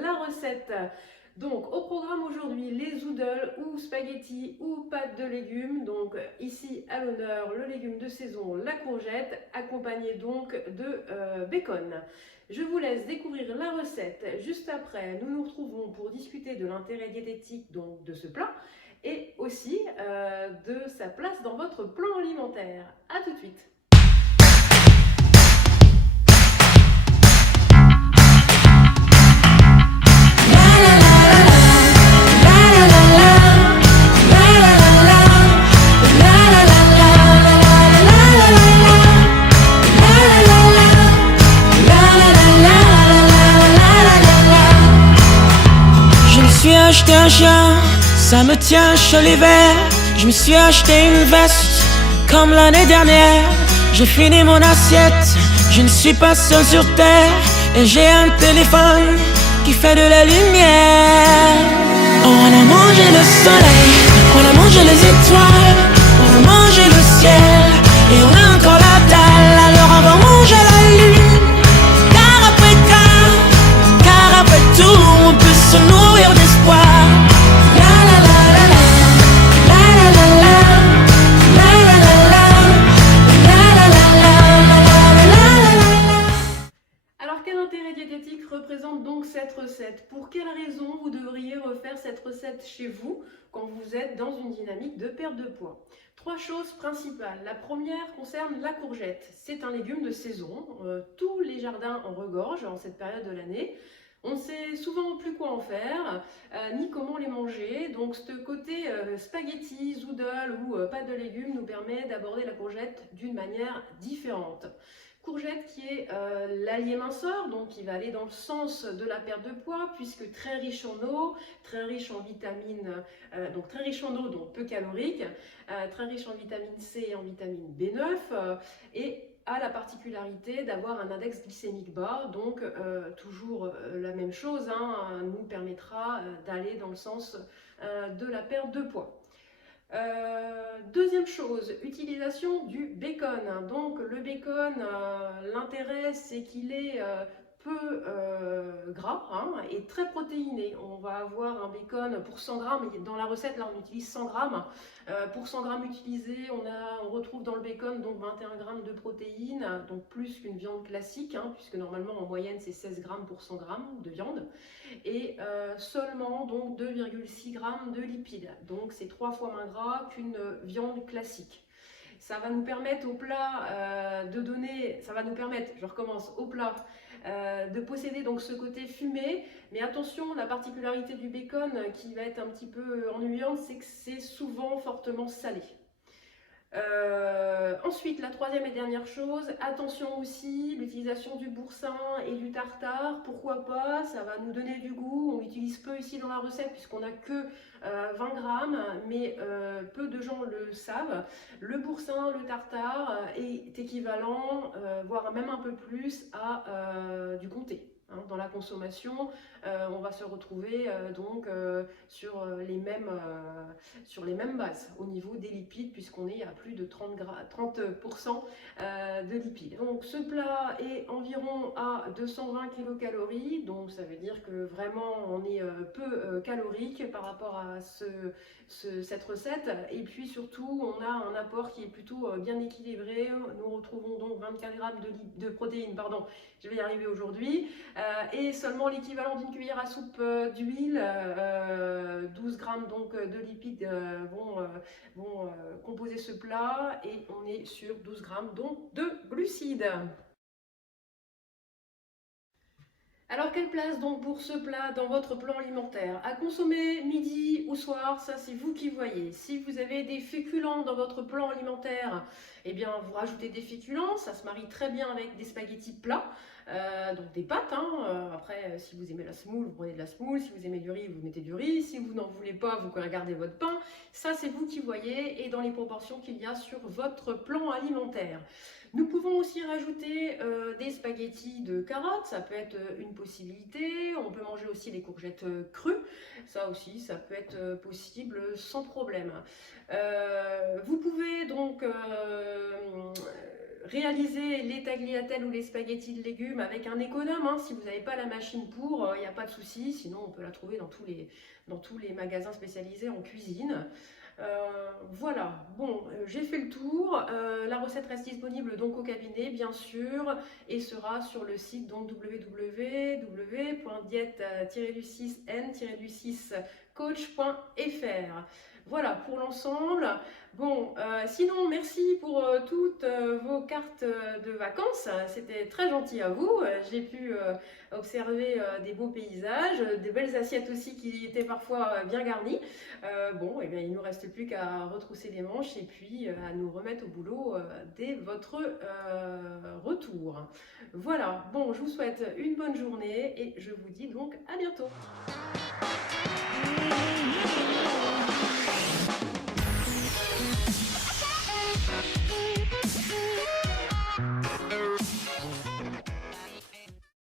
la recette. Donc au programme aujourd'hui, les zoodles ou spaghettis ou pâtes de légumes. Donc ici à l'honneur, le légume de saison, la courgette, accompagné donc de bacon. Je vous laisse découvrir la recette. Juste après, nous nous retrouvons pour discuter de l'intérêt diététique donc, de ce plat et aussi de sa place dans votre plan alimentaire. A tout de suite. Acheté un chien, ça me tient chaud l'hiver. Je me suis acheté une veste comme l'année dernière. J'ai fini mon assiette, je ne suis pas seul sur terre. Et j'ai un téléphone qui fait de la lumière. On a mangé le soleil, on a mangé les étoiles, on a mangé le ciel et on a encore la dalle. Alors on va manger la lune. Car après tout, on peut se nourrir d'espoir. Alors quel intérêt diététique représente donc cette recette? Pour quelle raison vous devriez refaire cette recette chez vous quand vous êtes dans une dynamique de perte de poids? Trois choses principales. La première concerne la courgette. C'est un légume de saison. Tous les jardins en regorgent en cette période de l'année. On ne sait souvent plus quoi en faire, ni comment les manger. Donc ce côté spaghetti, zoodle ou pâte de légumes nous permet d'aborder la courgette d'une manière différente. Courgette qui est l'allié minceur, donc qui va aller dans le sens de la perte de poids, puisque très riche en eau, très riche en vitamines, donc très riche en eau, donc peu calorique, très riche en vitamine C et en vitamine B9, et a la particularité d'avoir un index glycémique bas, donc toujours la même chose, nous permettra d'aller dans le sens de la perte de poids. Deuxième chose, utilisation du bacon. Donc le bacon, l'intérêt c'est qu'il est peu gras et très protéiné. On va avoir un bacon pour 100 grammes, dans la recette là on utilise 100 grammes. Pour 100 grammes utilisés, on retrouve dans le bacon donc 21 grammes de protéines, donc plus qu'une viande classique, puisque normalement en moyenne c'est 16 grammes pour 100 grammes de viande, et seulement donc 2,6 grammes de lipides. Donc c'est 3 fois moins gras qu'une viande classique. Ça va nous permettre au plat de posséder donc ce côté fumé, mais attention, la particularité du bacon qui va être un petit peu ennuyante, c'est que c'est souvent fortement salé. Ensuite, la troisième et dernière chose, attention aussi, l'utilisation du boursin et du tartare, pourquoi pas, ça va nous donner du goût, on l'utilise peu ici dans la recette puisqu'on n'a que 20 grammes, mais peu de gens le savent. Le boursin, le tartare est équivalent, voire même un peu plus, à du comté. Dans la consommation, on va se retrouver donc sur les mêmes bases au niveau des lipides, puisqu'on est à plus de 30% de lipides. Donc ce plat est environ à 220 kilocalories, donc ça veut dire que vraiment on est peu calorique par rapport à cette recette, et puis surtout on a un apport qui est plutôt bien équilibré. Nous retrouvons donc 24 grammes de protéines, pardon, je vais y arriver aujourd'hui, et seulement l'équivalent d'une cuillère à soupe d'huile. 12 grammes donc de lipides vont composer ce plat, et on est sur 12 grammes donc de glucides. Alors quelle place donc pour ce plat dans votre plan alimentaire? À consommer midi ou soir, ça c'est vous qui voyez. Si vous avez des féculents dans votre plan alimentaire, eh bien vous rajoutez des féculents, ça se marie très bien avec des spaghettis plats, donc des pâtes. Après, si vous aimez la semoule, vous prenez de la semoule, si vous aimez du riz, vous mettez du riz, si vous n'en voulez pas, vous regardez votre pain. Ça c'est vous qui voyez, et dans les proportions qu'il y a sur votre plan alimentaire. Nous pouvons aussi rajouter des spaghettis de carottes, ça peut être une possibilité. On peut manger aussi les courgettes crues, ça aussi, ça peut être possible sans problème. Vous pouvez donc réaliser les tagliatelles ou les spaghettis de légumes avec un économe, hein. Si vous n'avez pas la machine pour, il n'y a pas de souci, sinon on peut la trouver dans tous les magasins spécialisés en cuisine. Voilà, bon, j'ai fait le tour. La recette reste disponible donc au cabinet, bien sûr, et sera sur le site donc www.diète-n-6coach.fr. Voilà pour l'ensemble. Bon, sinon, merci pour toutes vos cartes de vacances. C'était très gentil à vous. J'ai pu observer des beaux paysages, des belles assiettes aussi qui étaient parfois bien garnies. Bon, et bien, il ne nous reste plus qu'à retrousser les manches et puis à nous remettre au boulot dès votre retour. Voilà, bon, je vous souhaite une bonne journée et je vous dis donc à bientôt.